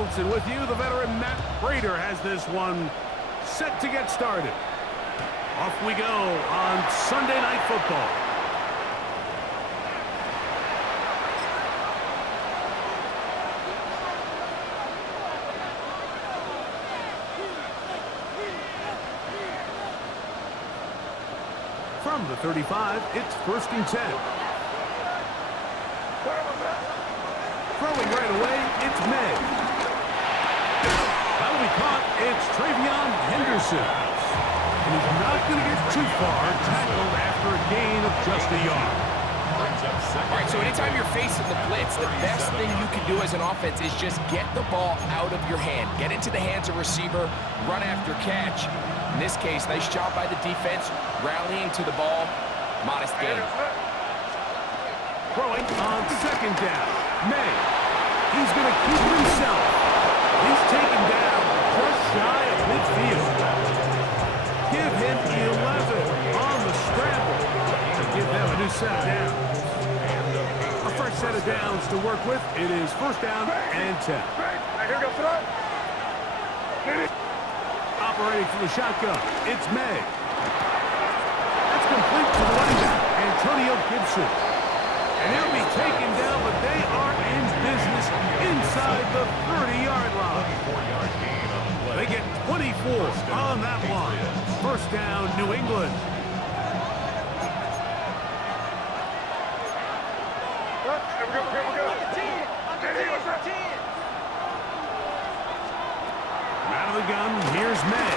Reynolds, and with you, the veteran Matt Prater has this one set to get started. Off we go on Sunday Night Football. From the 35, it's 1st and 10. Throwing right away, it's May. That'll be caught. It's Travion Henderson. And he's not going to get too far, tackled after a gain of just a yard. All right, so anytime you're facing the blitz, the best thing you can do as an offense is just get the ball out of your hand. Get into the hands of receiver, run after catch. In this case, nice job by the defense, rallying to the ball. Modest gain. Throwing on 2nd down. May. He's going to keep it himself. He's taken down just shy of midfield. Give him 11 on the scramble to give them a new set of downs. A fresh set of downs to work with. It is 1st down and 10. Operating from the shotgun, it's May. That's complete to the running back, Antonio Gibson. And he'll be taken down, but they are in business inside the 30-yard line. They get 24 on that one. 1st down, New England. Out of the gun, here's May.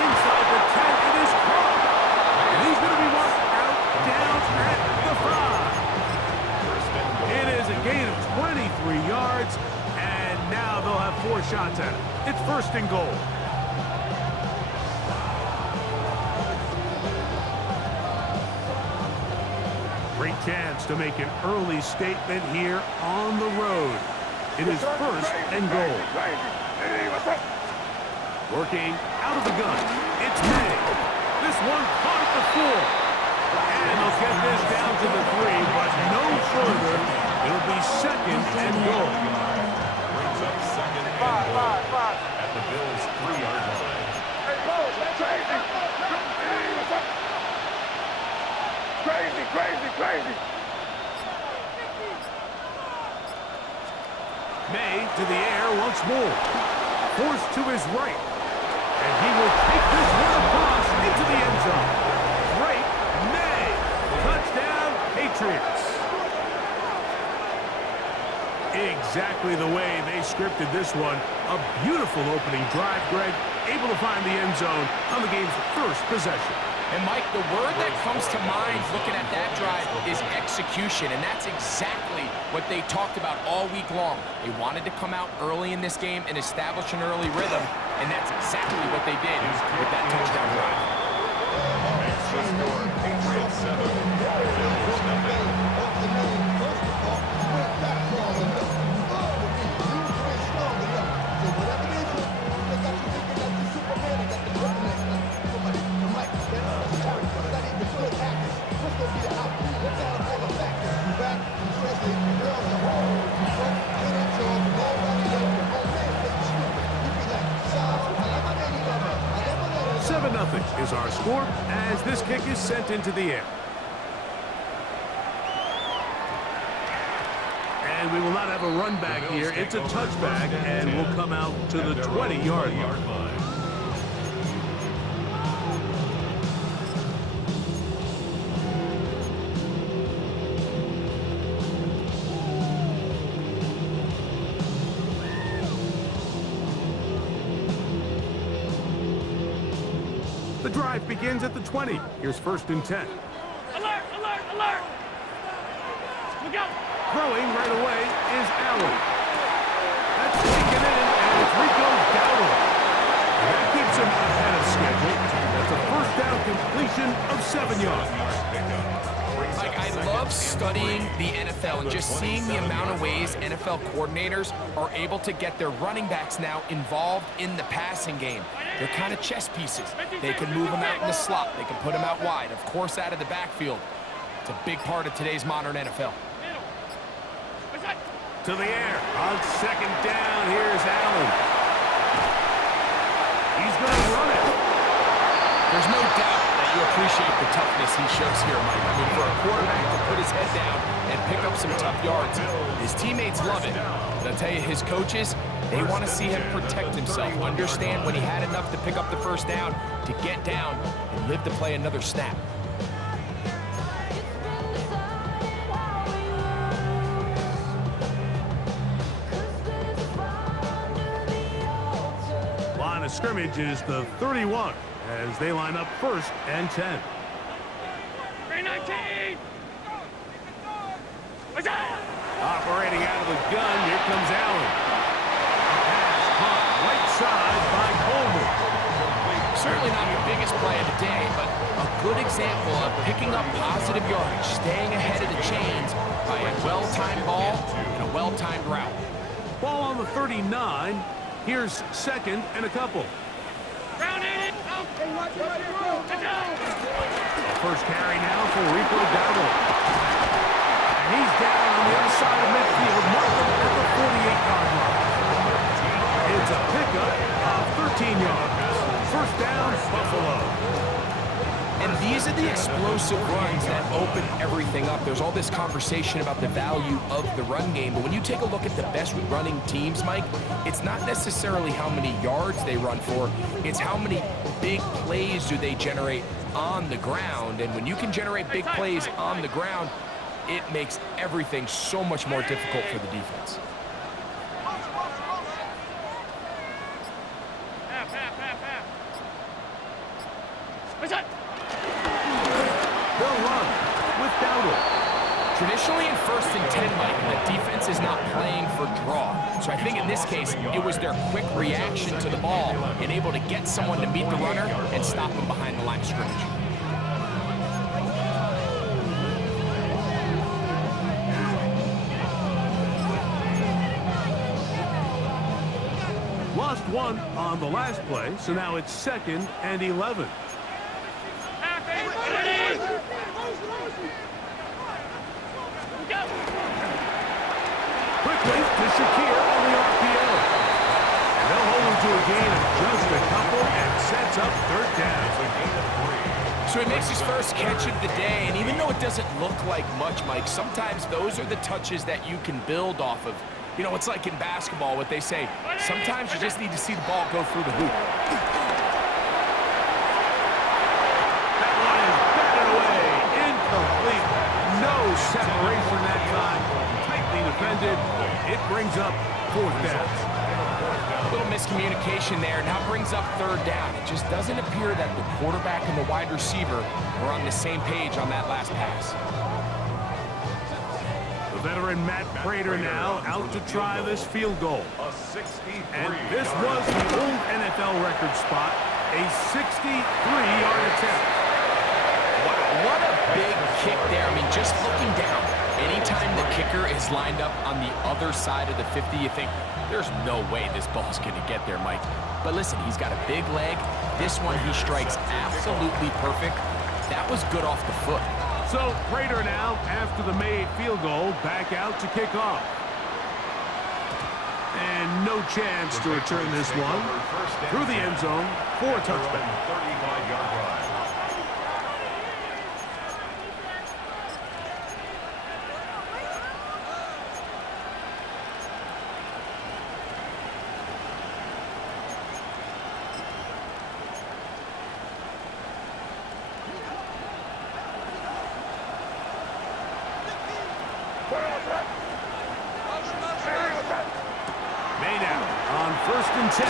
Inside the 10, it is caught. And he's going to be walked out, down at the 5. It is a gain of 23 yards, and now they'll have 4 shots at it. It's 1st and goal. Great chance to make an early statement here on the road. It is 1st and goal. Working out of the gun. It's May. This one caught at the 4. And they'll get this down to the 3, but no further. It'll be 2nd and goal. Brings up 2nd and goal at the Bills' 3-yard line. Hey, Bo, that's crazy. Crazy. May to the air once more. Forced to his right. And he will take this one across into the end zone. Drake May. Touchdown, Patriots. Exactly the way they scripted this one. A beautiful opening drive, Greg. Able to find the end zone on the game's 1st possession. And, Mike, the word that comes to mind looking at that drive is execution, and that's exactly what they talked about all week long. They wanted to come out early in this game and establish an early rhythm, and that's exactly what they did with that touchdown drive. Patriots 7, Bills nothing. Nothing is our score as this kick is sent into the air. And we will not have a run back here. It's a touchback, and we'll come out to the 20-yard line. The drive begins at the 20. Here's 1st and 10. Alert! Look out! Throwing right away is Allen. That's taken in, and it's Rico Dowdle. And that keeps him ahead of schedule. That's a 1st down completion of 7 yards. Like, I love studying the NFL and just seeing the amount of ways NFL coordinators are able to get their running backs now involved in the passing game. They're kind of chess pieces. They can move them out in the slot. They can put them out wide, of course, out of the backfield. It's a big part of today's modern NFL. To the air. On second down, here's Allen. He's going to run it. There's no doubt that you appreciate the toughness he shows here, Mike. I mean, for a quarterback to put his head down and pick up some tough yards, his teammates love it. But I'll tell you, his coaches, they want to see him protect himself, understand when he had enough to pick up the first down, to get down and live to play another snap. Line of scrimmage is the 31 as they line up 1st and 10. 319! What's that? Operating out of the gun, here comes Allen. A pass caught right side by Coleman. Certainly not the biggest play of the day, but a good example of picking up positive yardage, staying ahead of the chains by a well-timed ball and a well-timed route. Ball on the 39. Here's 2nd and a couple. Ground in it! Out! First carry now for Rico Dowdle. And he's down on the other side of midfield, marking at the 48-yard line. It's a pickup of 13 yards. First down, Buffalo. And these are the explosive runs that open everything up. There's all this conversation about the value of the run game, but when you take a look at the best running teams, Mike, it's not necessarily how many yards they run for, it's how many big plays do they generate on the ground. And when you can generate big plays on the ground, it makes everything so much more difficult for the defense. What's that? They'll run with Dowdle. Traditionally in 1st and 10, Mike, the defense is not playing for draw. So I think in this case, it was their quick reaction to the ball and able to get someone to meet the runner and stop him behind the line of scrimmage. Lost one on the last play, so now it's 2nd and 11. Quickly to Shakir on the RPO. And they'll hold him to a gain of just a couple and sets up 3rd down. So he makes his first catch of the day, and even though it doesn't look like much, Mike, sometimes those are the touches that you can build off of. You know, it's like in basketball, what they say, sometimes you just need to see the ball go through the hoop. That one is batted away. Incomplete. No separation that time. Tightly defended. It brings up 4th down. A little miscommunication there. Now brings up 3rd down. It just doesn't appear that the quarterback and the wide receiver were on the same page on that last pass. The veteran Matt Prater now out to try this field goal. And this was the old NFL record spot, a 63-yard attempt. Wow, what a big kick there. I mean, just looking down, anytime the kicker is lined up on the other side of the 50, you think, there's no way this ball's going to get there, Mike. But listen, he's got a big leg. This one he strikes absolutely perfect. That was good off the foot. So Prater now, after the made field goal, back out to kick off. And no chance to return this one through the end zone for a touchback. 35-yard line. May now on 1st and 10.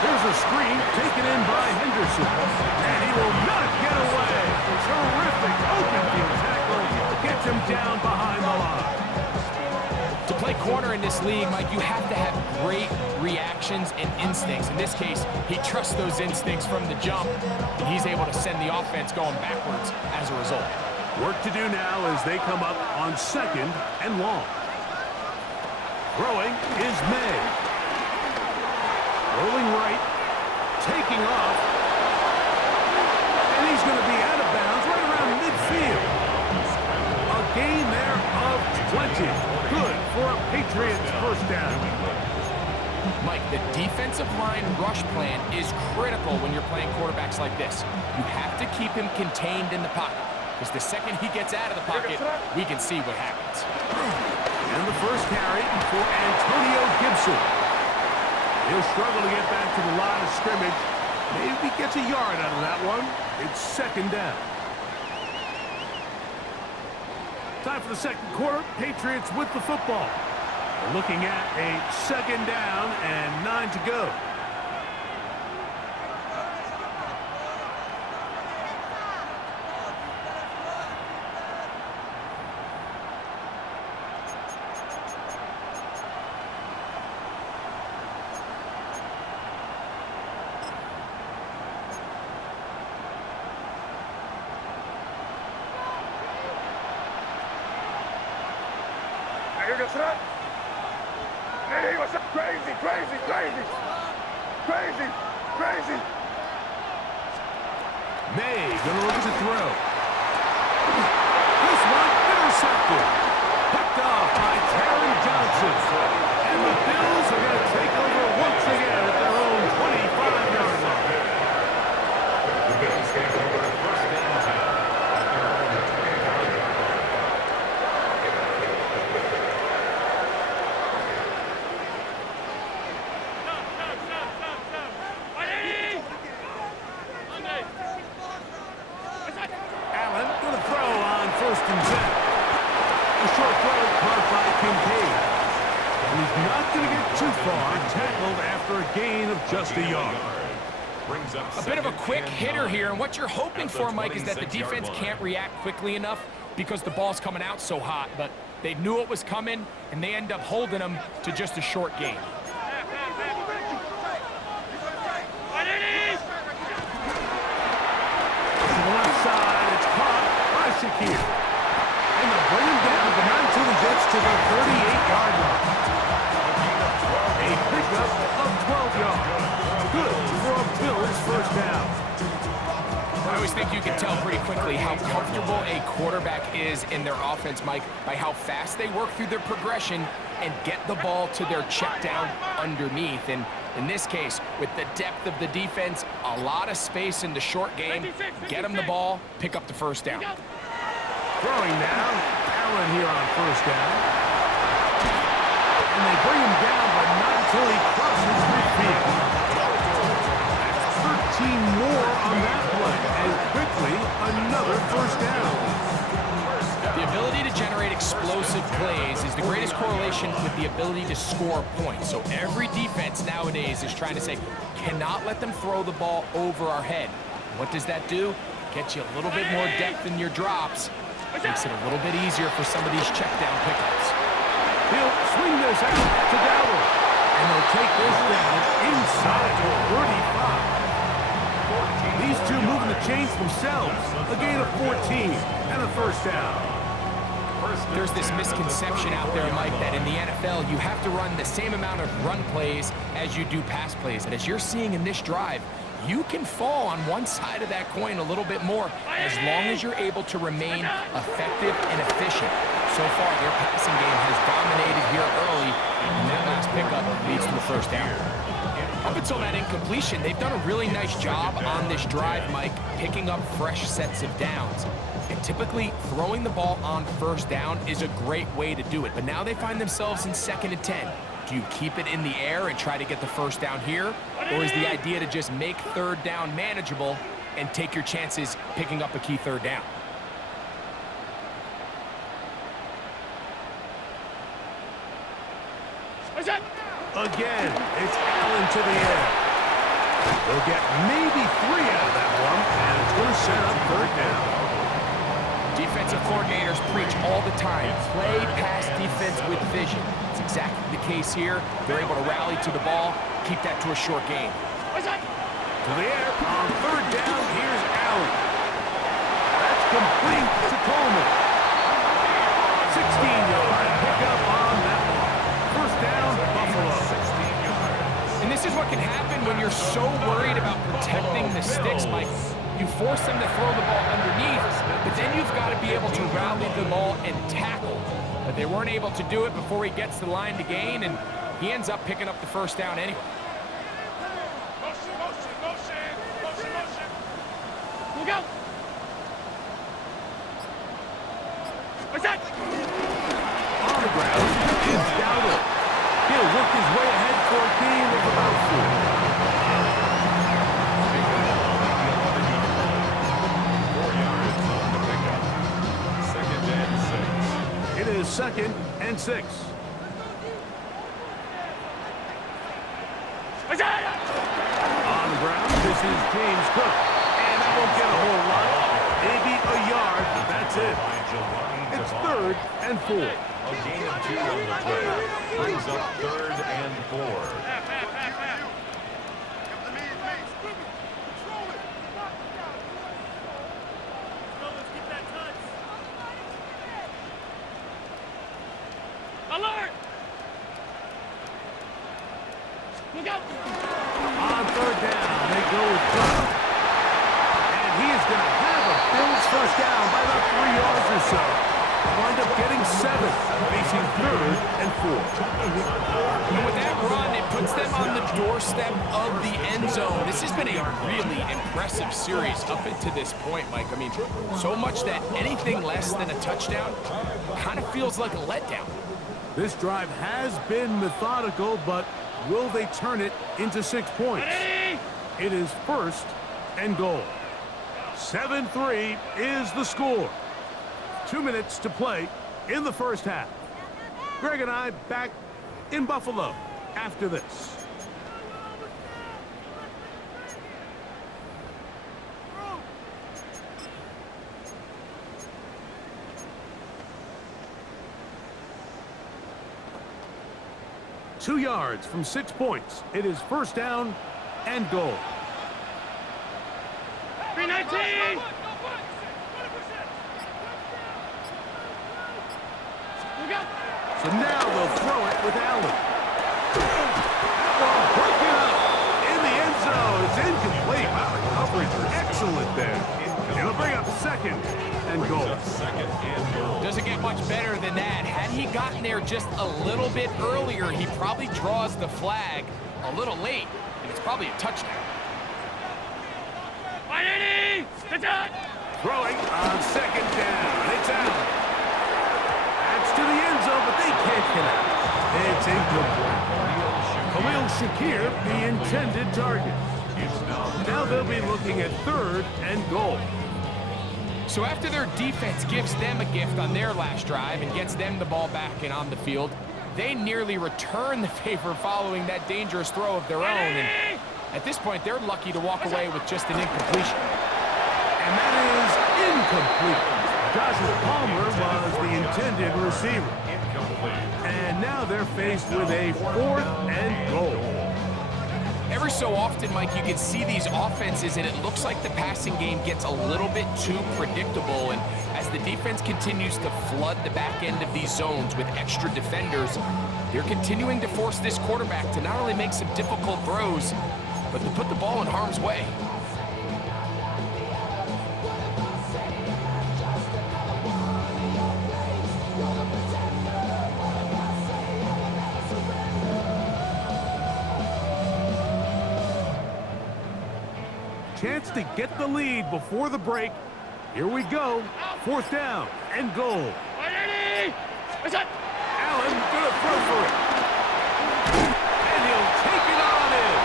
Here's a screen taken in by Henderson. And he will not get away. Terrific open field tackle. Gets him down behind the line. To play corner in this league, Mike, you have to have great reactions and instincts. In this case, he trusts those instincts from the jump, and he's able to send the offense going backwards as a result. Work to do now as they come up on 2nd and long. Throwing is May. Rolling right, taking off, and he's going to be out of bounds right around midfield. A gain there of 20. Good for a Patriots first down. Mike, the defensive line rush plan is critical when you're playing quarterbacks like this. You have to keep him contained in the pocket, because the second he gets out of the pocket, we can see what happens. And the first carry for Antonio Gibson. He'll struggle to get back to the line of scrimmage. Maybe gets a yard out of that one. It's second down. Time for the second quarter. Patriots with the football. We're looking at a second down and 9 to go. Hey, what's up? Crazy, crazy, crazy. Crazy, crazy. May gonna look to throw. This one intercepted. Picked off by Taron Johnson. And the Bills are gonna take over once again at their own 25-yard line. The Bills take over first down 10 at their own 25-yard line. Allen gonna throw on first and 10. A short throw caught by Kincaid. And he's not gonna get too far, tackled after a gain of just a yard. A bit of a quick hitter here, and what you're hoping for, Mike, is that the defense can't react quickly enough because the ball's coming out so hot, but they knew it was coming, and they end up holding them to just a short gain. To the left side, it's caught by Shakir. And they'll bring him down, but not until he gets to the 38-yard line. A pickup of 12 yards. Good for a Bills first down. I always think you can tell pretty quickly how comfortable a quarterback is in their offense, Mike, by how fast they work through their progression and get the ball to their check down underneath. And in this case, with the depth of the defense, a lot of space in the short game, get them the ball, pick up the first down. Throwing now, Allen here on first down. And they bring him down, but not until he crosses midfield. That's 13 more on that play, and quickly another first down. The ability to generate explosive plays is the greatest correlation with the ability to score points. So every defense nowadays is trying to say, cannot let them throw the ball over our head. What does that do? Get you a little bit more depth in your drops. Makes it a little bit easier for some of these check down pickups. He'll swing this out to Dowell. And they'll take this down inside the 35. These two moving the chains themselves. A gain of 14 and a first down. There's this misconception out there, Mike, that in the NFL you have to run the same amount of run plays as you do pass plays. And as you're seeing in this drive, you can fall on one side of that coin a little bit more as long as you're able to remain effective and efficient. So far, their passing game has dominated here early, and that last pickup leads to a first down. Up until that incompletion, they've done a really nice job on this drive, Mike, picking up fresh sets of downs. And typically, throwing the ball on first down is a great way to do it. But now they find themselves in 2nd and 10. Do you keep it in the air and try to get the first down here? Or is the idea to just make 3rd down manageable and take your chances picking up a key 3rd down? Again, it's Allen to the air. They'll get maybe 3 out of that one, and it's going to set up 3rd down. Defensive coordinators preach all the time, play pass defense with vision. It's exactly the case here. They're able to rally to the ball, keep that to a short game. To the air, on 3rd down, here's Allen. That's complete to Coleman. 16-yard pickup on that one. First down, Buffalo. And this is what can happen when you're so worried about protecting the sticks, Mike. You force them to throw the ball underneath, but then you've got to be able to rally the ball and tackle. But they weren't able to do it before he gets to the line to gain, and he ends up picking up the first down anyway. Motion, motion, motion, motion, motion. Look out. What's that? On the ground, it's Dowdle. He'll work his way ahead for a gain of about 4. 4 yards on the pickup. 2nd and 6. It is 2nd and 6. What's that? On the ground, this is James Cook. And that won't get a whole lot. Maybe a yard, but that's it. It's 3rd and 4. A gain of 2 on the play. Brings up 3rd and 4. Alert! Look out! On 3rd down, they go with Cook. And he is going to have a Bills first down by about 3 yards or so. Wind up getting 7, facing 3rd and 4. And with that run, it puts them on the doorstep of the end zone. This has been a really impressive series up until this point, Mike. I mean, so much that anything less than a touchdown kind of feels like a letdown. This drive has been methodical, but will they turn it into 6 points? Ready? It is 1st and goal. 7-3 is the score. 2 minutes to play in the first half. Greg and I back in Buffalo after this. Two yards from 6 points. It is 1st down and goal. 319! Look out! So now they'll throw it with Allen. That ball broken up in the end zone. It's incomplete. Wow, the coverage is excellent there. It'll bring up 2nd and goal. 2nd and goal. Doesn't get much better than that. Had he gotten there just a little bit earlier, he probably draws the flag a little late, and it's probably a touchdown. 180! That's it! Throwing on 2nd down. It's Allen. That's to the end zone, but they can't connect. It's incomplete. Khalil Shakir, the intended target. Now they'll be looking at 3rd and goal. So after their defense gives them a gift on their last drive and gets them the ball back and on the field, they nearly return the favor following that dangerous throw of their own. And at this point, they're lucky to walk away with just an incompletion. And that is incomplete. Joshua Palmer was the intended receiver. Incomplete. And now they're faced with a 4th and goal. Every so often, Mike, you can see these offenses, and it looks like the passing game gets a little bit too predictable. And as the defense continues to flood the back end of these zones with extra defenders, they're continuing to force this quarterback to not only make some difficult throws, but to put the ball in harm's way. Chance to get the lead before the break. Here we go. 4th down and goal. 180! What's that? Allen gonna throw for it. And he'll take it on in.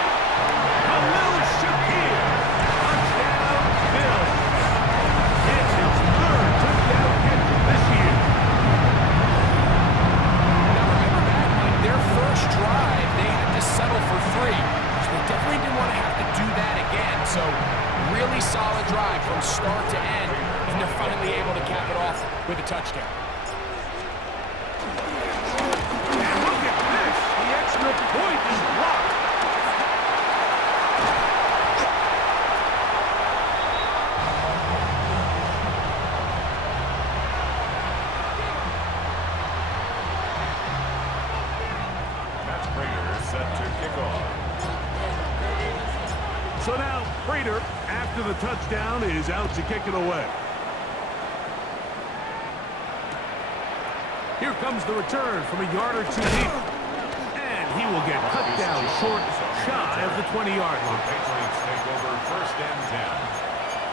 Khalil Shakir. Touchdown, Bills. It's his 3rd touchdown catch this year. Now remember back, Mike, their first drive, they had to settle for 3. So they definitely didn't want to have to do that again. So really solid drive from start to end, and they're finally able to cap it off with a touchdown. And look at this. The extra point is blocked. That's Prater set to kick off. So now Prater, after the touchdown, is out to kick it away. Here comes the return from a yard or two deep. And he will get cut down short, shy of the 20-yard The line. Patriots take over 1st and 10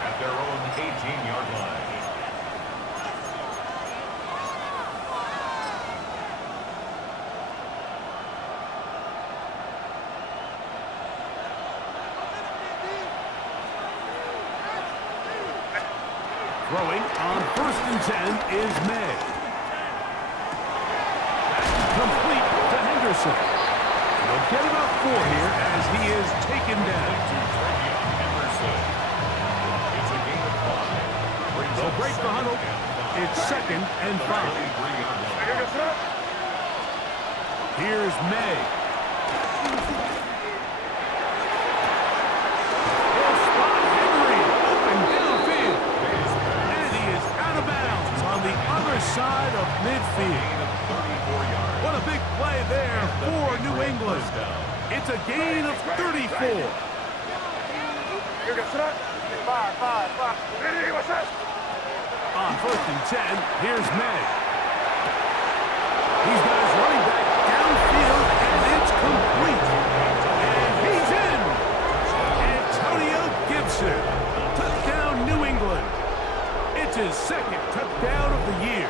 at their own 18-yard line. Throwing on 1st and 10 is May. That's complete to Henderson. He'll get about 4 here as he is taken down. It's a gain of 5. They'll break the huddle. It's 2nd and 5. Here's May. He'll spot Henry open downfield. And he is out of bounds on the other side of midfield. What a big play there for New England. It's a gain of 34. On 1st and 10, here's May. He's got his running back downfield, and it's complete. And he's in. Antonio Gibson. Touchdown, New England. It's his 2nd touchdown of the year.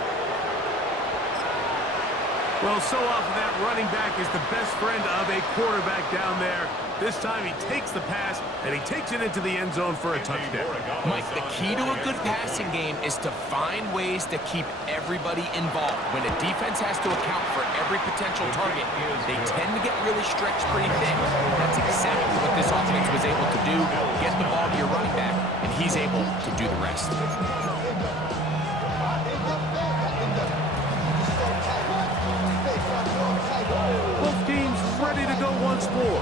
Well, so often that running back is the best friend of a quarterback down there. This time he takes the pass, and he takes it into the end zone for a touchdown. Mike, the key to a good passing game is to find ways to keep everybody involved. When a defense has to account for every potential target, they tend to get really stretched pretty thin. That's exactly what this offense was able to do. Get the ball to your running back, and he's able to do the rest. Both teams ready to go once more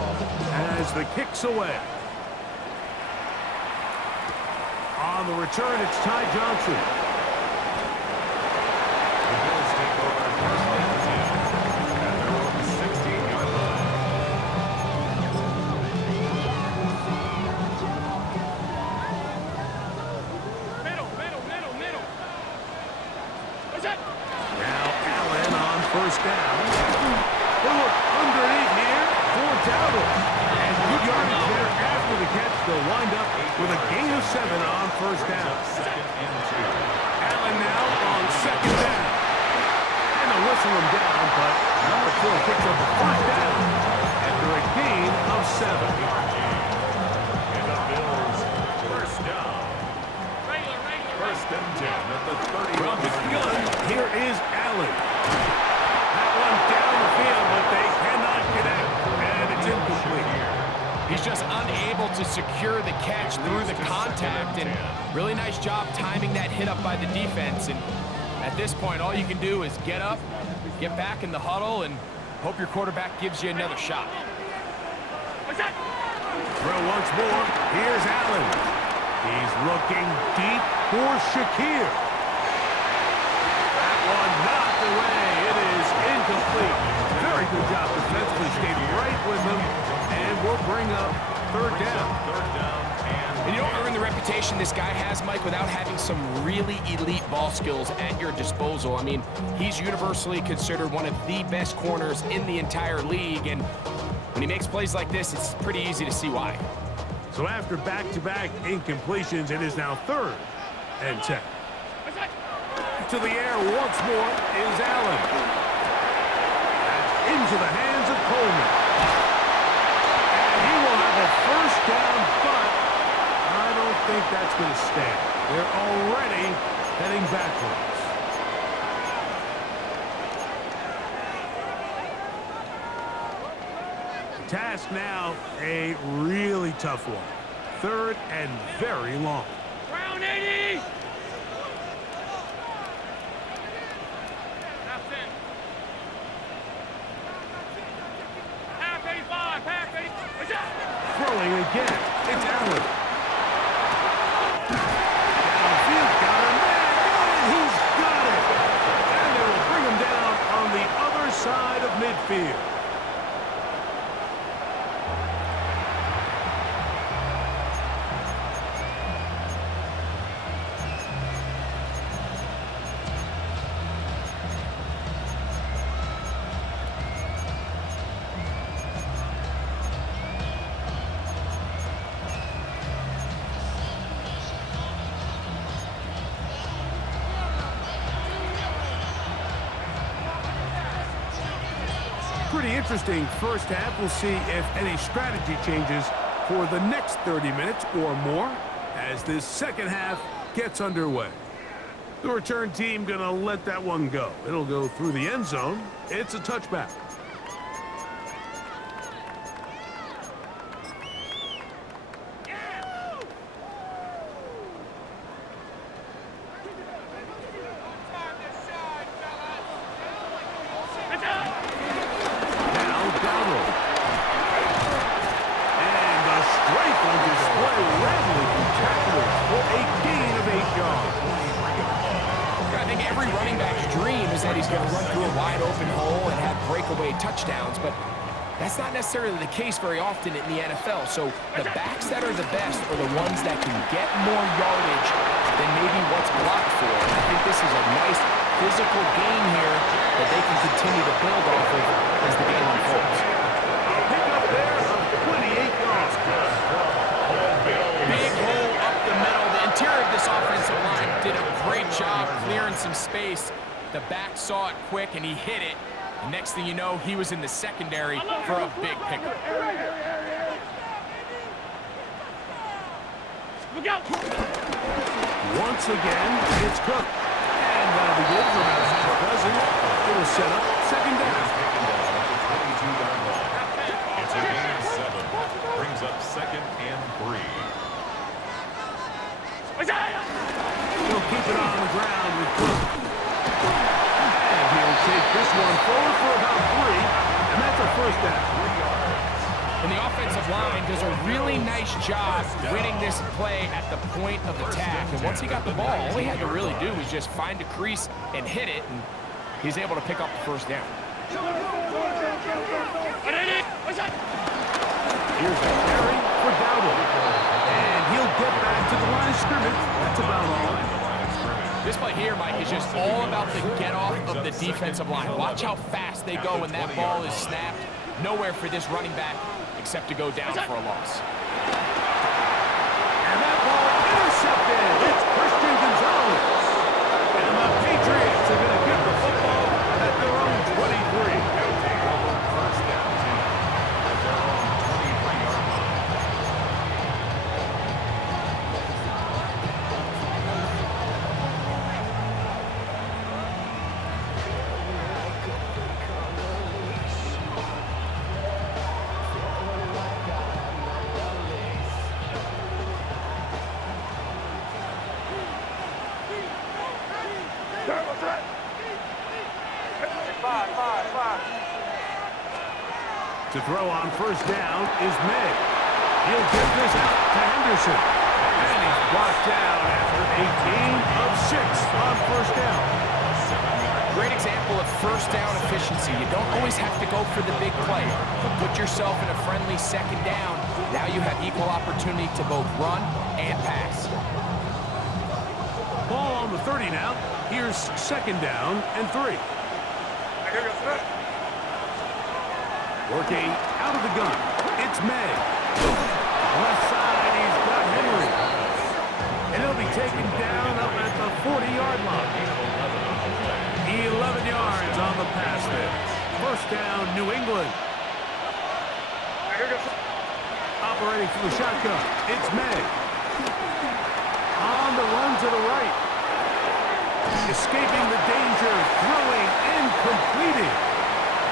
as the kick's away. On the return, it's Ty Johnson. The Bills take over 1st and 10 at their own 16-yard line. Middle. What's that? Now Allen on 1st down. They look underneath here for Dowdle. And good yardage there after the catch. They'll wind up with a gain of 7 on 1st down. 2nd and 2. Allen now on 2nd down. And they'll whistle him down, but number 4 picks up the 1st down after a gain of 7. And the Bills 1st down. Regular. 1st and 10 at the From the 31. gun, here is Allen. That one down the field, but they cannot connect, and it's incomplete. He's just unable to secure the catch through the contact, and really nice job timing that hit up by the defense. And at this point, all you can do is get up, get back in the huddle, and hope your quarterback gives you another shot. What's that? Throw once more. Here's Allen. He's looking deep for Shakir. That one knocked away. It is incomplete. Very good job defensively. Stayed right with them, and we'll bring up 3rd down. 3rd down And you don't earn the reputation this guy has, Mike, without having some really elite ball skills at your disposal. I mean, he's universally considered one of the best corners in the entire league, and when he makes plays like this, it's pretty easy to see why. So after back-to-back incompletions, it is now 3rd and 10. What's that? To the air once more is Allen. That's into the hands of Coleman. And he will have a 1st down, but I don't think that's going to stand. They're already heading backwards. The task now, a really tough one. 3rd and very long. Round 80. That's it. Half 85. What's that? Throwing again. It's Allen. Downfield, got him there, and he's got it. And they will bring him down on the other side of midfield. interesting first half. We'll see if any strategy changes for the next 30 minutes or more as this second half gets underway. The return team going to let that one go. It'll go through the end zone. It's a touchback. Touchdowns, but that's not necessarily the case very often in the NFL. So the backs that are the best are the ones that can get more yardage than maybe what's blocked for. And I think this is a nice physical game here that they can continue to build off of as the game unfolds. Pick up there of 28 yards. Big hole up the middle. The interior of this offensive line did a great job clearing some space. The back saw it quick and he hit it. And next thing you know, he was in the secondary for a big pickup. Look out! Once again, it's Cook. And that'll be good for about a half dozen. It will set up second down. It's a gain of 7. Brings up 2nd and 3. He'll keep it on the ground with Cook. And he'll take this one forward for about 3. And that's a first down. And the offensive line does a really nice job winning this play at the point of attack. And once he got the ball, all he had to really do was just find a crease and hit it, and he's able to pick up the first down. Here's a carry for Dowdle. And he'll get back to the line of scrimmage. That's about all. This play here, Mike, is just all about the get-off of the defensive line. Watch how fast they go when that ball is snapped. Nowhere for this running back except to go down for a loss. And that ball intercepted. It's Christian Gonzalez. And the Patriots are going to get the football at their own 23. Take over first down team at their own 23-yard line. To throw on first down is May. He'll get this out to Henderson. And he's brought down after a gain of 6 on first down. Great example of first down efficiency. You don't always have to go for the big play, but put yourself in a friendly second down. Now you have equal opportunity to both run and pass. Ball on the 30 now. Here's second down and 3. Working out of the gun. It's May. Left side, he's got Henry. And he'll be taken down up at the 40-yard line. 11 yards on the pass there. First down, New England. Operating from the shotgun. It's May. On the run to the right. Escaping the danger, throwing and completing.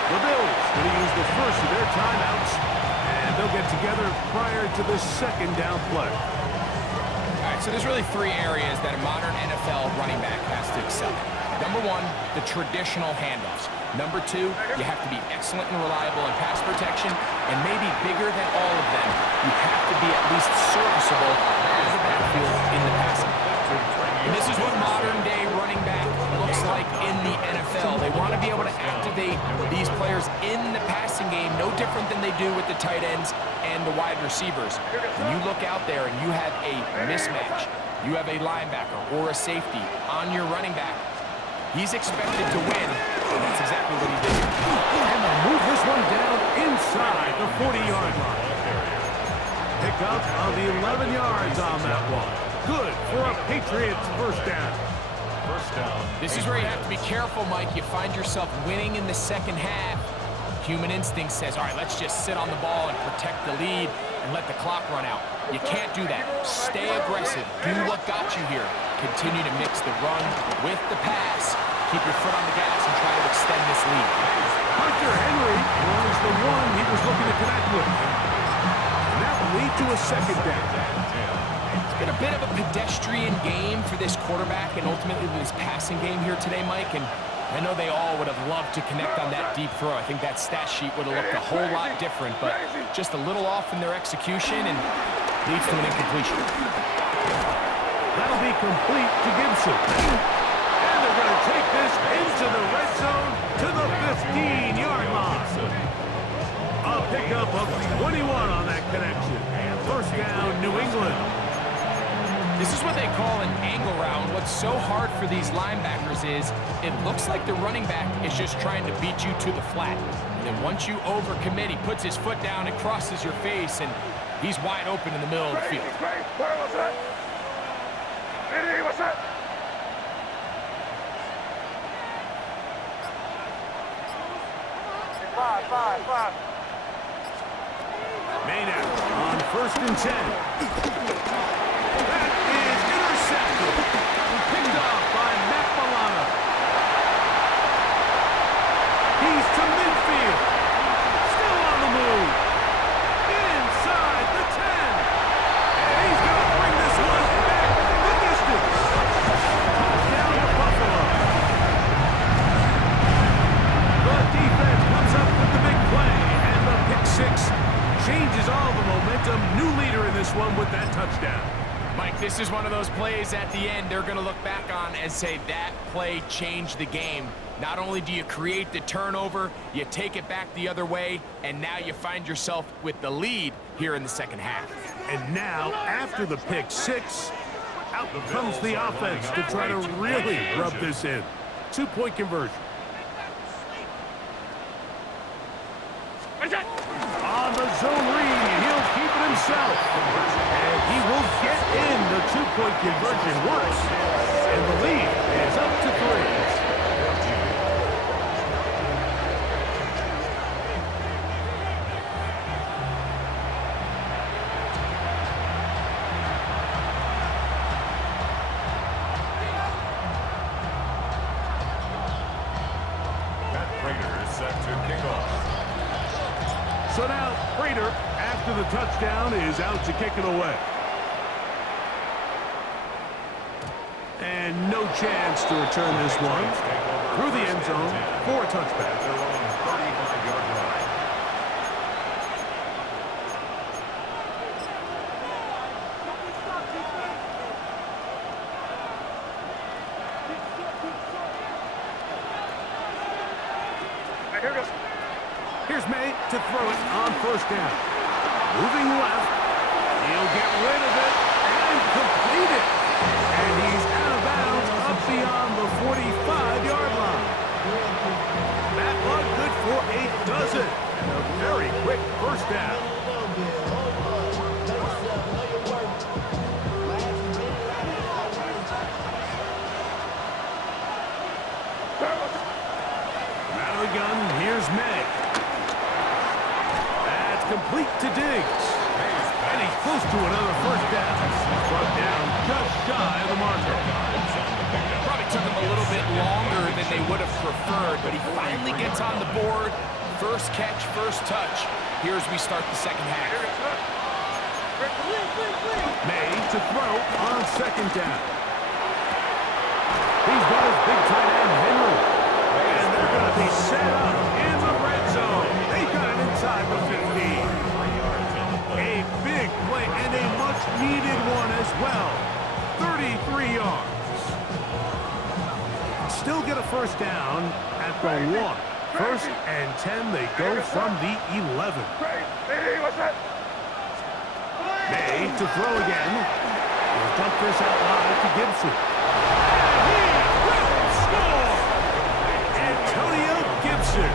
The Bills going to use the first of their timeouts, and they'll get together prior to the second down play. All right, so there's really 3 areas that a modern NFL running back has to excel in. Number 1, the traditional handoffs. Number 2, you have to be excellent and reliable in pass protection, and maybe bigger than all of them, you have to be at least serviceable as a backfield in the passing. And this is what modern-day running back looks like in the NFL. They want to be able to activate these players in the passing game, no different than they do with the tight ends and the wide receivers. When you look out there and you have a mismatch, you have a linebacker or a safety on your running back, he's expected to win, and that's exactly what he did. And they'll move this one down inside the 40-yard line. Pick up of the 11 yards on that one. Good for a Patriots first down. This is where you have to be careful, Mike. You find yourself winning in the second half. Human instinct says, all right, let's just sit on the ball and protect the lead and let the clock run out. You can't do that. Stay aggressive. Do what got you here. Continue to mix the run with the pass. Keep your foot on the gas and try to extend this lead. Hunter Henry was the one he was looking to connect with. And that will lead to a second down. It's been a bit of a pedestrian game for this quarterback and ultimately this passing game here today, Mike. And I know they all would have loved to connect on that deep throw. I think that stat sheet would have looked a whole lot different, but just a little off in their execution and leads to an incompletion. That'll be complete to Gibson. And they're going to take this into the red zone to the 15-yard line. A pickup of 21 on that connection. First down, New England. This is what they call an angle round. What's so hard for these linebackers is it looks like the running back is just trying to beat you to the flat. And then once you overcommit, he puts his foot down and crosses your face, and he's wide open in the middle of the field. What's that? Five. Maynard on 1st and 10. That is intercepted. Picked off by Matt Milano. He's to midfield. Still on the move. Inside the 10. And he's going to bring this one back the distance. Touchdown to Buffalo. The defense comes up with the big play. And the pick six changes all the momentum. New leader in this one with that touchdown. Mike, this is one of those plays at the end they're going to look back on and say that play changed the game. Not only do you create the turnover, you take it back the other way, and now you find yourself with the lead here in the second half. And now, after the pick six, out comes the offense to try to really rub this in. 2-point conversion. On the zone read, he'll keep it himself. And he will get in. The 2-point conversion works. And the lead is up to 3. So now, Prater, after the touchdown, is out to kick it away. And no chance to return this one. Through the end zone for a touchback. Here's May to throw it on 1st down. Moving left. He'll get rid of it and complete it. And he's out of bounds up beyond the 45-yard line. That one good for a dozen. And a very quick 1st down. Out of the gun, here's May. Complete to Diggs. And he's close to another 1st down. Brought down just shy of the marker. Probably took him a little bit longer than they would have preferred, but he finally gets on the board. First catch, first touch. Here as we start the second half. May to throw on 2nd down. He's got his big tight end, Henry. And they're going to be set up in the red zone. They got it inside the 15. A big play and a much-needed one as well. 33 yards. Still get a 1st down at the 1. 1st and 10, they go from the 11. May to throw again. He'll dump this out wide to Gibson. And he will score! Antonio Gibson.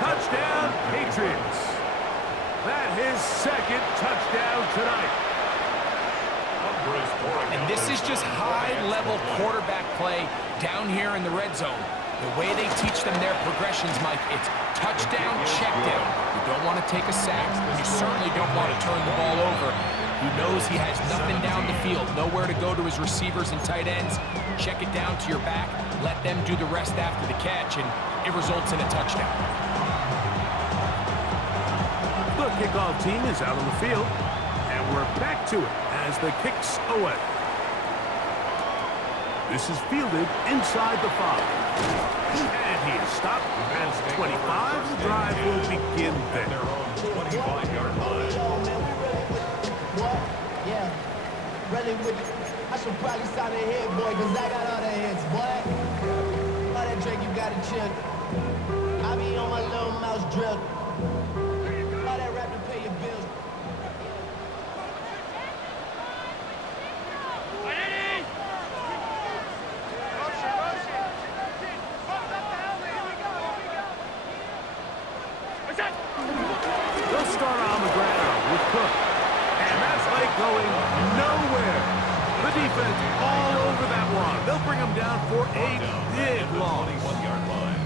Touchdown, Patriots. That his 2nd touchdown tonight. And this is just high-level quarterback play down here in the red zone. The way they teach them their progressions, Mike, it's touchdown, check down. You don't want to take a sack. You certainly don't want to turn the ball over. He knows he has nothing down the field, nowhere to go to his receivers and tight ends. Check it down to your back, let them do the rest after the catch, and it results in a touchdown. The kickoff team is out on the field, and we're back to it as the kick's away. This is fielded inside the 5. And he is stopped at 25. The drive will begin At their there. own 25-yard line. What? Yeah. Really with it. I should probably sign a head, boy, because I got all the heads, boy. All that drink you got to chill. I be on my little mouse drill. All that rap to pay your bills. They'll start on the ground with Cook. And that play going nowhere. The defense all over that one. They'll bring him down for a big loss. 21-yard line.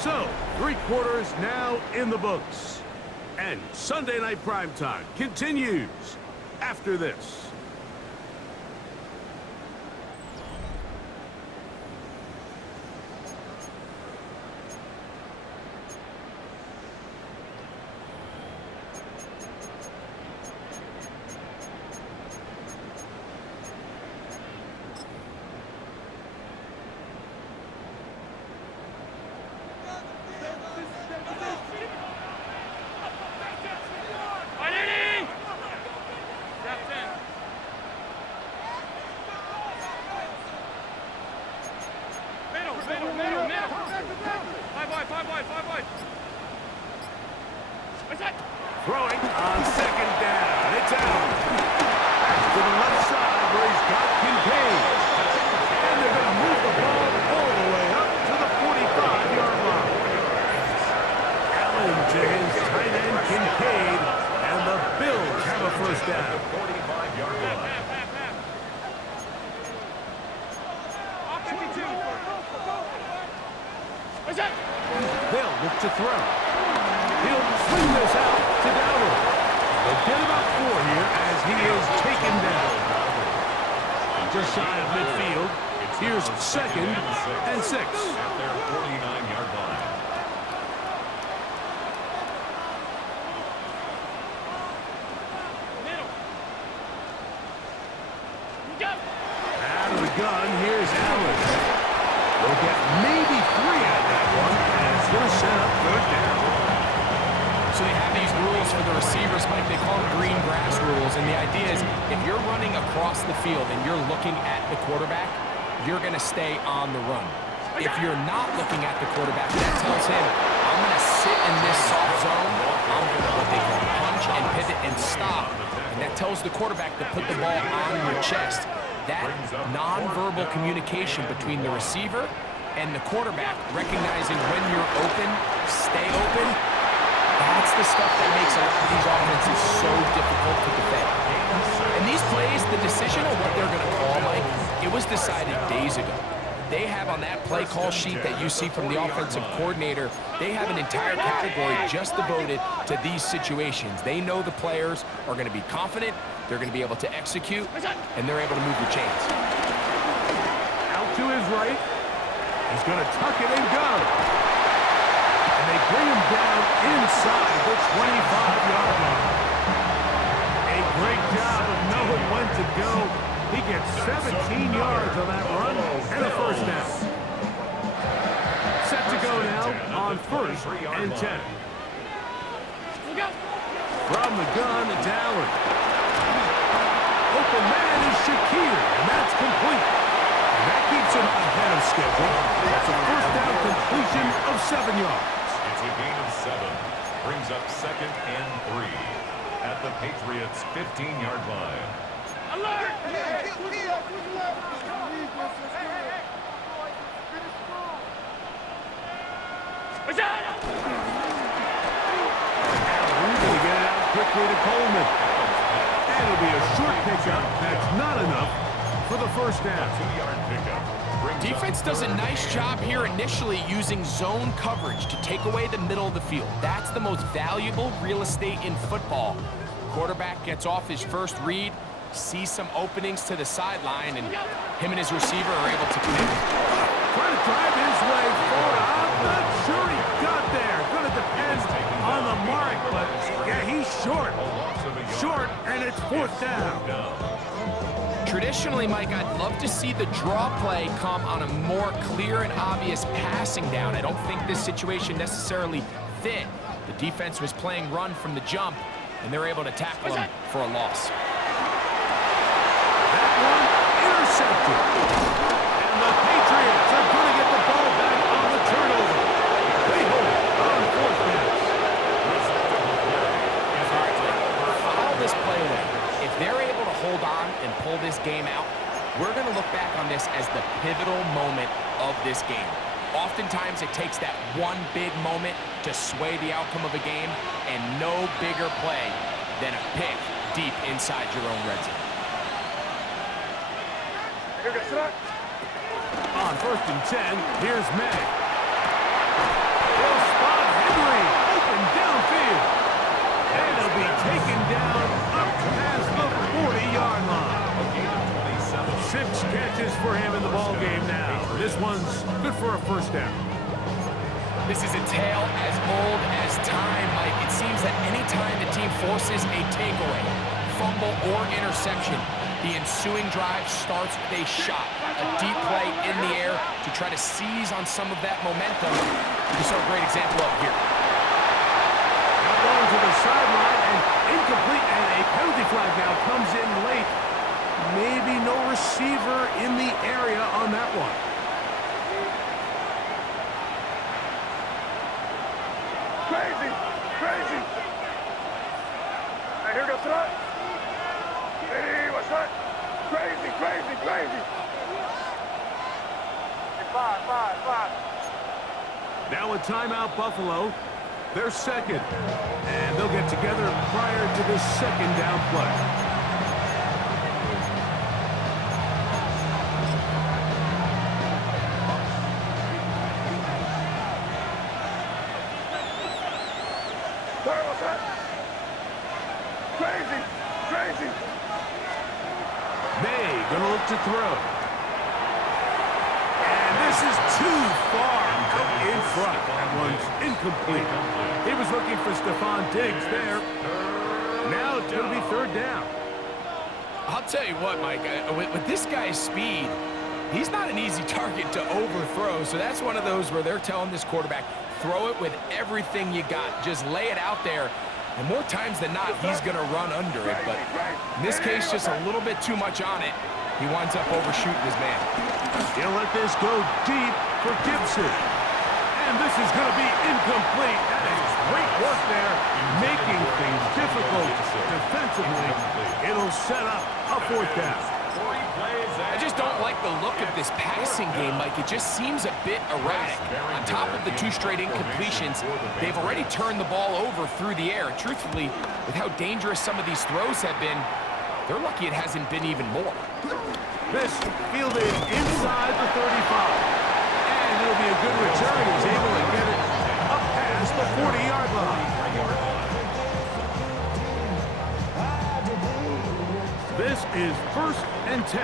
So, 3 quarters now in the books. And Sunday Night Primetime continues after this. Throwing on second down. It's out. To the left side where he's got Kincaid. And they're going to move the ball all the way up to the 45-yard line. Allen to his tight end Kincaid. And the Bills have a first down. 45-yard line. They'll look to throw. He'll swing this out to Dowell. They'll get about 4 here as he is taken down. Just shy of midfield. Here's 2nd and 6. At their 49-yard line. Out of the gun, here's Allen. They'll get maybe 3 out of that one, and it's going to set up 3rd down. So they have these rules for the receivers, Mike. They call them green grass rules. And the idea is if you're running across the field and you're looking at the quarterback, you're going to stay on the run. If you're not looking at the quarterback, that tells him, I'm going to sit in this soft zone. I'm going to what they call punch and pivot and stop. And that tells the quarterback to put the ball on your chest. That nonverbal communication between the receiver and the quarterback, recognizing when you're open, stay open, that's the stuff that makes a lot of these offenses so difficult to defend. And these plays, the decision of what they're going to call, Mike, it was decided days ago. They have on that play call sheet that you see from the offensive coordinator, they have an entire category just devoted to these situations. They know the players are going to be confident, they're going to be able to execute, and they're able to move the chains. Out to his right. He's going to tuck it and go. And they bring him down inside the 25-yard line. A great job of knowing when to go. He gets 17 yards on that run and a first down. Set to go now on 1st and 10. From the gun, it's Allen. Open man is Shakir, and that's complete. And that keeps him ahead of schedule. That's a first down completion of 7 yards. It's a gain of 7. Brings up 2nd and 3. At the Patriots' 15-yard line. Alert! Allen going to get it out quickly to Coleman. And it'll be a short pickup. That's not enough for the first down. 2-yard pickup. Defense does a nice job here initially using zone coverage to take away the middle of the field. That's the most valuable real estate in football. Quarterback gets off his first read, sees some openings to the sideline, and him and his receiver are able to connect. Trying to drive his way forward. I'm not sure he got there. Going to depend on the mark, but yeah, he's short. Short, and it's fourth down. Traditionally, Mike, I'd love to see the draw play come on a more clear and obvious passing down. I don't think this situation necessarily fit. The defense was playing run from the jump, and they're able to tackle him for a loss. That one intercepted. And the Patriots are going to get the ball back on the turnover. They hold it on fourth down. Follow this play away. If they're able to hold on and pull this game out, we're going to look back on this as the pivotal moment of this game. Oftentimes, it takes that one big moment to sway the outcome of a game, and no bigger play than a pick deep inside your own red zone. On first and 10, here's May. He'll spot Henry open downfield. And he'll be taken down up past the 40-yard line. 6 catches for him in the ball game now. This one's good for a first down. This is a tale as old as time, Mike. It seems that any time the team forces a takeaway, fumble, or interception, the ensuing drive starts with a shot, a deep play in the air to try to seize on some of that momentum. We saw a great example of here. Now going to the sideline and incomplete, and a penalty flag now comes in late. Maybe no receiver in the area on that one. Crazy! Crazy! Hey, here goes tonight. Hey, what's that? Crazy, crazy, crazy! Hey, five. Now a timeout, Buffalo. They're second. And they'll get together prior to the second down play. What's that? Crazy, crazy! May gonna look to throw. And this is too far out in front. That one's incomplete. He was looking for Stephon Diggs there. Now it's gonna be third down. I'll tell you what, Mike, with this guy's speed, he's not an easy target to overthrow. So that's one of those where they're telling this quarterback, throw it with everything you got. Just lay it out there. And more times than not, he's going to run under it. But in this case, just a little bit too much on it. He winds up overshooting his man. He'll let this go deep for Gibson. And this is going to be incomplete. That is great work there, making things difficult defensively. It'll set up a fourth down. I just don't like the look of this passing game, Mike. It just seems a bit erratic. On top of the 2 straight incompletions, they've already turned the ball over through the air. Truthfully, with how dangerous some of these throws have been, they're lucky it hasn't been even more. This fielded inside the 35. And it'll be a good return. He's able to get it up past the 40-yard line. This is first and 10.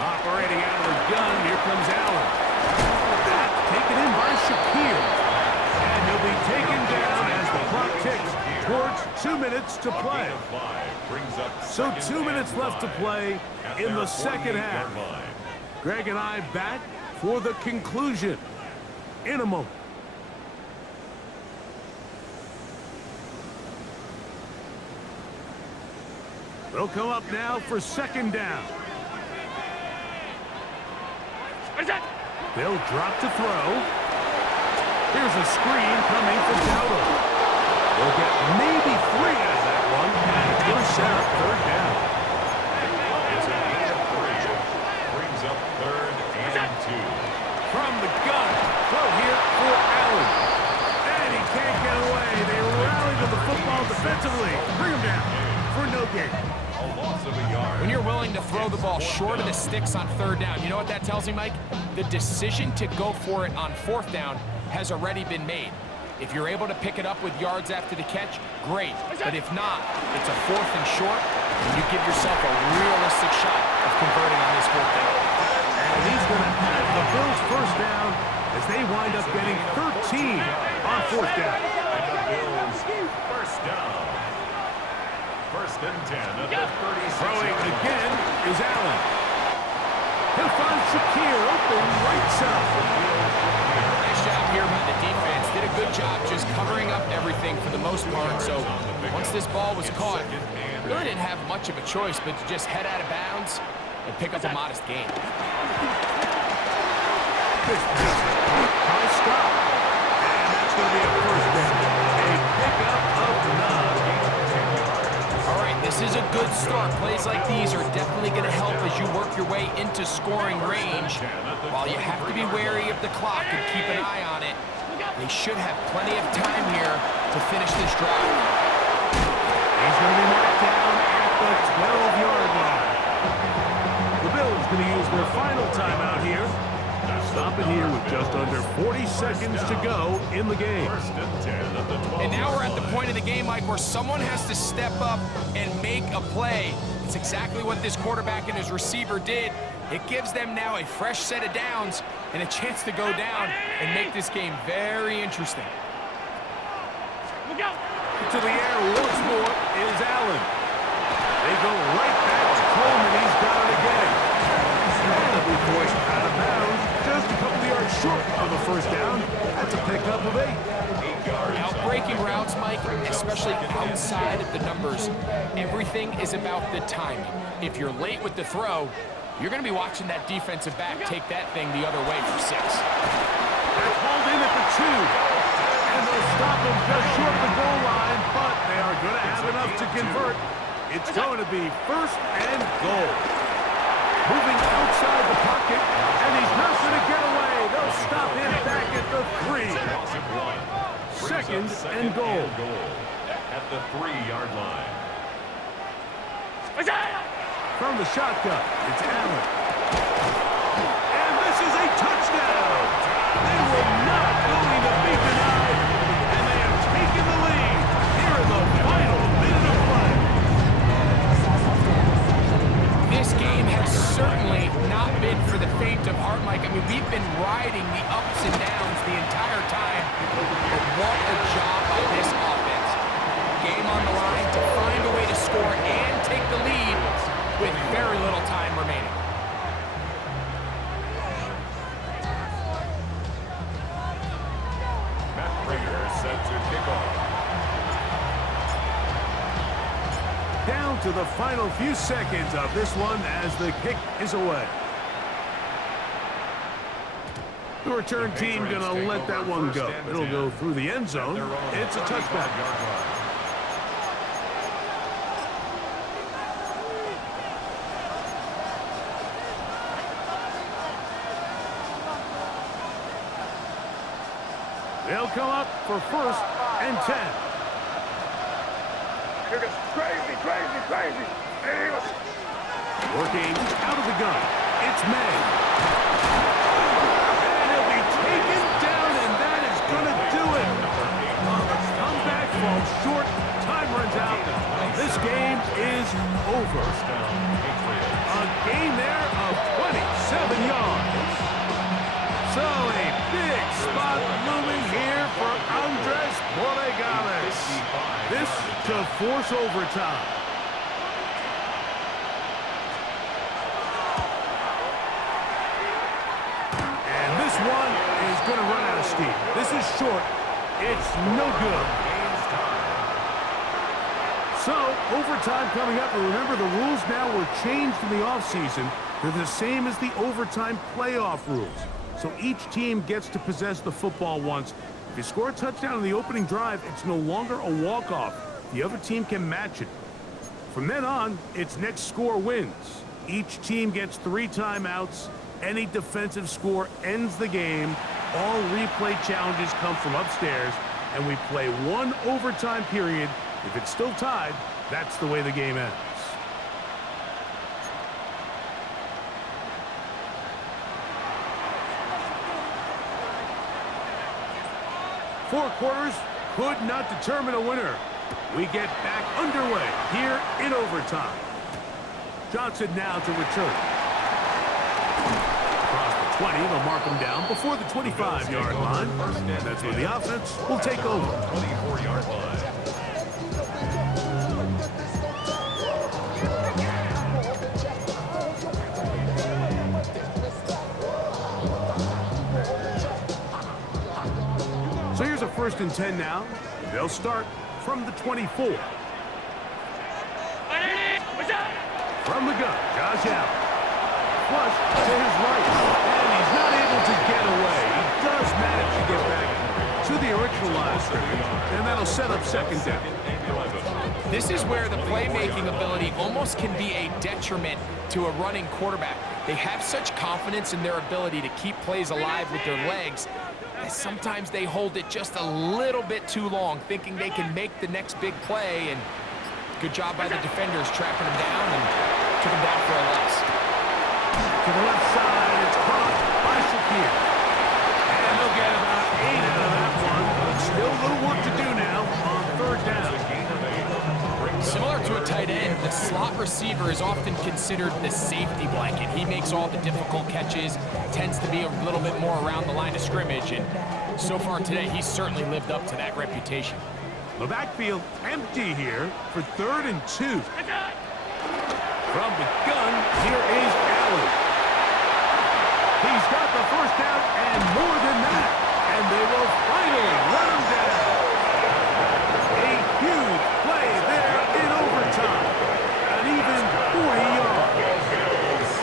Operating out of the gun, here comes Allen. That's taken in by Shakir. And he'll be taken down as the clock ticks towards 2 minutes to play. So 2 minutes left to play in the second half. Greg and I back for the conclusion in a moment. They'll come up now for second down. They'll drop to throw. Here's a screen coming for Dowdle. They'll get maybe 3 out of that one, and it's going to set up third down. Brings up 3rd and 2. From the gun, throw here for Allen. And he can't get away. They rally to the football defensively. Bring him down for no gain. A loss of a yard. When you're willing to throw the ball short of the sticks on 3rd down, you know what that tells me, Mike? The decision to go for it on 4th down has already been made. If you're able to pick it up with yards after the catch, great. But if not, it's a 4th and short, and you give yourself a realistic shot of converting on this 4th down. And he's going to have the Bills' 1st down as they wind up getting 13 on 4th down. And the Bills 1st down. 1st and 10 at the 36. Throwing again is Allen. He'll find Shakir open right side. Nice job here by the defense. Did a good job just covering up everything for the most part. So once this ball was caught, really didn't have much of a choice but to just head out of bounds and pick up a modest gain. High stop. And that's going to be a 1st down. A pickup of 9. All right, this is a good start. Plays like these are definitely going to help as you work your way into scoring range. While you have to be wary of the clock and keep an eye on it, they should have plenty of time here to finish this drive. He's going to be knocked down at the 12-yard line. The Bills going to use their final timeout here. Stop it here with just under 40 seconds to go in the game. 1st and 10 at the 12. And now we're at the point of the game, Mike, where someone has to step up and make a play. It's exactly what this quarterback and his receiver did. It gives them now a fresh set of downs and a chance to go down and make this game very interesting. Look out! To the air once more is Allen. They go right back to Coleman. He's got it again. And it'll be forced out of bounds. Just a couple of yards short of the 1st down. That's a pickup of 8. 8 yards. Outbreaking routes, Mike, especially outside of the numbers, everything is about the timing. If you're late with the throw, you're going to be watching that defensive back take that thing the other way for 6. That's hauled in at the 2. And they'll stop him just short of the goal line, but they are going to have enough to convert. It's going to be 1st and goal. Moving outside the pocket, and he's not going to get away. They'll stop him back at the 3. Loss of 1. 2nd and goal. At the 3-yard line. From the shotgun, it's Allen. And this is a touchdown. They were not going to be denied, and they have taken the lead here in the final minute of play. This game has certainly not been for the faint of heart, Mike. I mean, we've been riding the ups and downs the entire time. But what a job by this offense. Game on the line to find a way to score and take the lead with very little time remaining. Matt Prater set to kick off. Down to the final few seconds of this one as the kick is away. The return team going to let that one go. It'll go through the end zone. It's a touchback. They'll come up for 1st and 10. Here goes crazy, crazy, crazy. Hey, listen. Working out of the gun, it's May. And he'll be taken down, and that is going to do it. The comeback falls short. Time runs out. This game is over. A gain there of 27 yards. So a big spot looming here for Andres Borregales. This to force overtime. And this one is going to run out of steam. This is short. It's no good. So, overtime coming up. And remember, the rules now were changed in the offseason. They're the same as the overtime playoff rules. So each team gets to possess the football once. If you score a touchdown in the opening drive, it's no longer a walk-off. The other team can match it. From then on, it's next score wins. Each team gets 3 timeouts. Any defensive score ends the game. All replay challenges come from upstairs, and we play 1 overtime period. If it's still tied, that's the way the game ends. 4 quarters could not determine a winner. We get back underway here in overtime. Johnson now to return. Across the 20, they'll mark him down before the 25-yard line. That's where the offense will take over. 24-yard line. So here's a 1st and 10 now. They'll start from the 24. From the gun, Josh Allen. Flush to his right, and he's not able to get away. He does manage to get back to the original line of scrimmage, and that'll set up 2nd down. This is where the playmaking ability almost can be a detriment to a running quarterback. They have such confidence in their ability to keep plays alive with their legs that sometimes they hold it just a little bit too long, thinking they can make the next big play, and good job by the defenders tracking him down and took him down for a loss. To the left side, it's caught by Shakir. And they'll get about 8 out of that one, but still a little work to do now on 3rd down. Similar to a tight end, the slot receiver is often considered the safety blanket. He makes all the difficult catches, tends to be a little bit more around the line of scrimmage, and so far today, he's certainly lived up to that reputation. The backfield empty here for 3rd and 2. From the gun, here is Allen. He's got the 1st down and more than that, and they will finally run him down. A huge play there in overtime. An even 40 yards.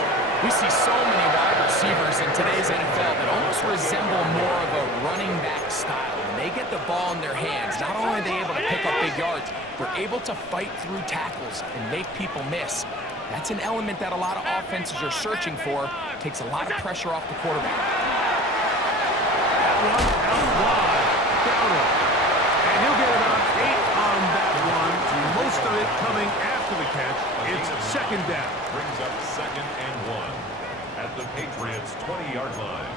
We see so many wide receivers in today's NFL that almost resemble more of a running back style. When they get the ball in their hands, not only are they able to pick up big yards, they're able to fight through tackles and make people miss. That's an element that a lot of offenses are searching for. Takes a lot of pressure off the quarterback. That one out wide. Downer. And he'll get about 8 on that one. Most of it coming after the catch. It's 2nd down. Brings up 2nd and 1 at the Patriots' 20-yard line.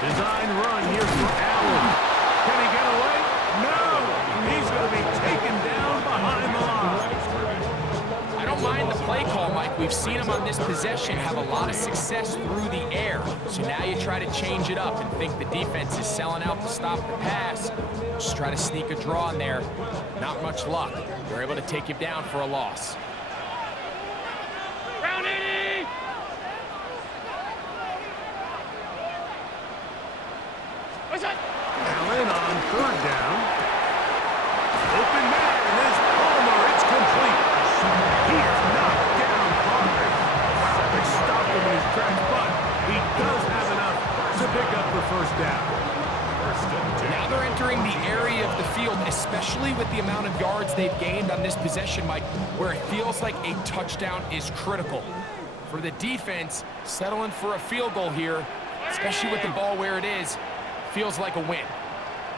Design run here for Allen. Can he get away? No! He's going to be taken down behind the line. I don't mind the play call, Mike. We've seen him on this possession have a lot of success through the air. So now you try to change it up and think the defense is selling out to stop the pass. Just try to sneak a draw in there. Not much luck. They're able to take him down for a loss. Round 80! Allen on 3rd down. Open man is Palmer. It's complete. He is knocked down hard. They stopped him in his tracks, but he does have enough to pick up the 1st down. Now they're entering the area of the field, especially with the amount of yards they've gained on this possession, Mike, where it feels like a touchdown is critical. For the defense, settling for a field goal here, especially with the ball where it is, feels like a win.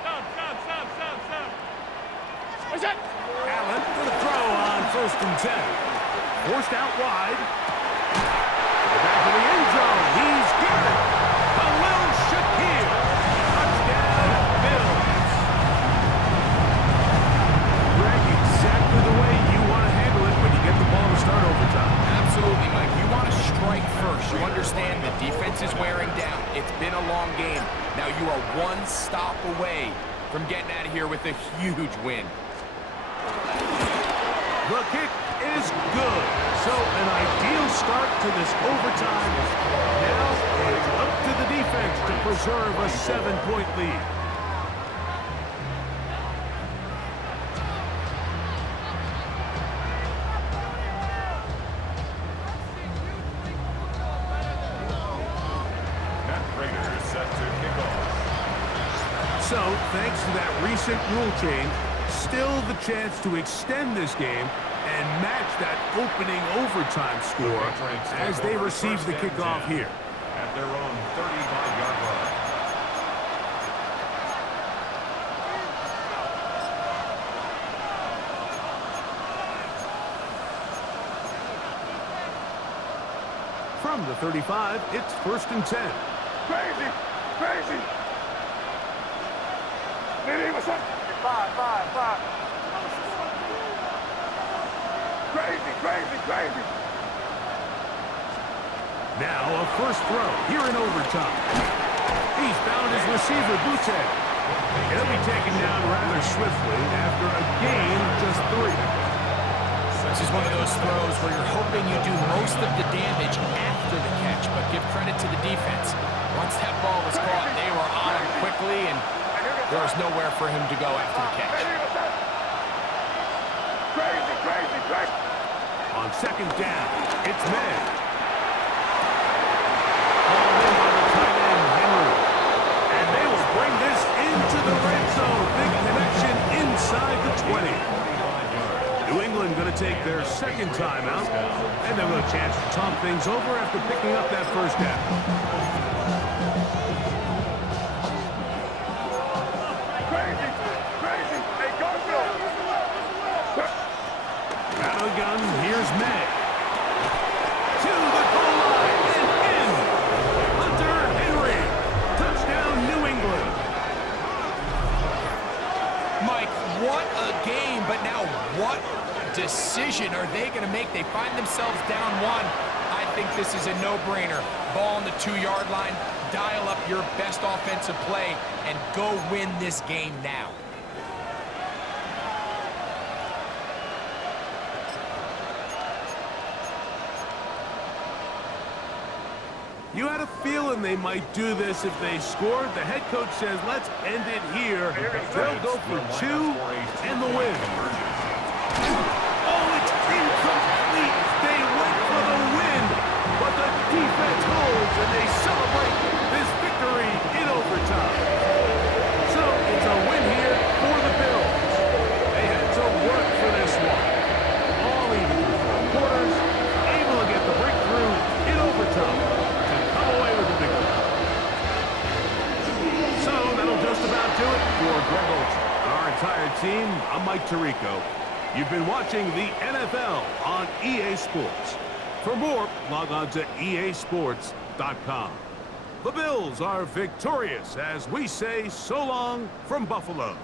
Stop. Allen for the throw on 1st and 10. Forced out wide. Back to the end zone. He's got it. Khalil Shakir. Touchdown, Bills. Greg, exactly the way you want to handle it when you get the ball to start overtime. Absolutely, Mike. You want to strike first. You understand the defense is wearing down. It's been a long game. Now you are 1 stop away from getting out of here with a huge win. The kick is good. So an ideal start to this overtime. Now it's up to the defense to preserve a 7-point lead. So, thanks to that recent rule change, still the chance to extend this game and match that opening overtime score as they receive the kickoff here. at their own 35-yard line. From the 35, it's 1st and 10. Crazy! Crazy! what's up? Five. Crazy! Now a first throw here in overtime. He's found his receiver, Butte. He'll be taken down rather swiftly after a gain of just 3. This is one of those throws where you're hoping you do most of the damage after the catch, but give credit to the defense. Once that ball was caught, they were on him quickly, and there was nowhere for him to go after the catch. Crazy! On 2nd down, it's May. Called in by the tight end, Henry. And they will bring this into the red zone. Big connection inside the 20. New England going to take their 2nd timeout, and they'll have a chance to talk things over after picking up that 1st down. Crazy! Hey, go! Out of the gun, here's May. To the goal line and in. Hunter Henry. Touchdown, New England. Mike, what a game, but now what decision are they going to make? They find themselves down 1. I think this is a no-brainer. Ball on the 2-yard line, dial up your best offensive play, and go win this game now. You had a feeling they might do this if they scored. The head coach says, let's end it here. They'll go for 2 and the win. Oh, it's incomplete. They went for the win, but the defense holds, and they celebrate this victory in overtime. So it's a win here for the Bills. They had to work for this one. All even through 4 quarters, able to get the breakthrough in overtime. Away with the victory. So that'll just about do it for Greg Olson and our entire team. I'm Mike Tirico. You've been watching the NFL on EA Sports. For more, log on to easports.com. The Bills are victorious as we say so long from Buffalo.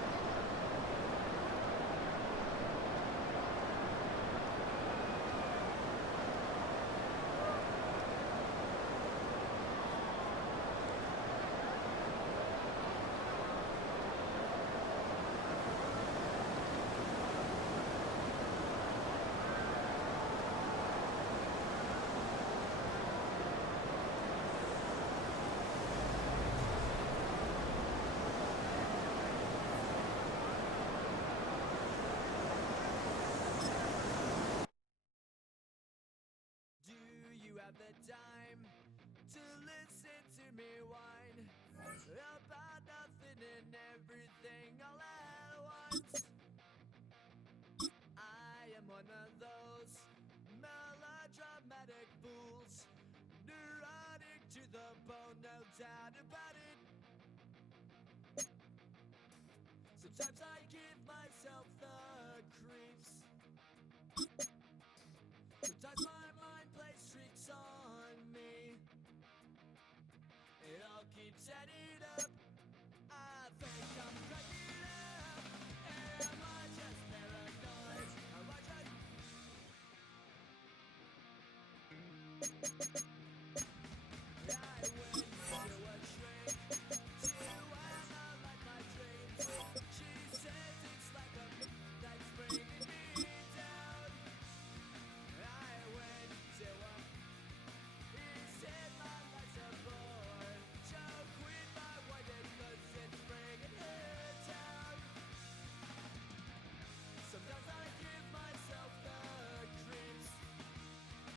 The time to listen to me whine about nothing and everything all at once. I am one of those melodramatic fools, neurotic to the bone, no doubt about it. Sometimes I give myself the creeps. Sometimes my mind plays tricks on me. It all keeps adding up. I think I'm cracking up. Am I just paranoid? Am I just...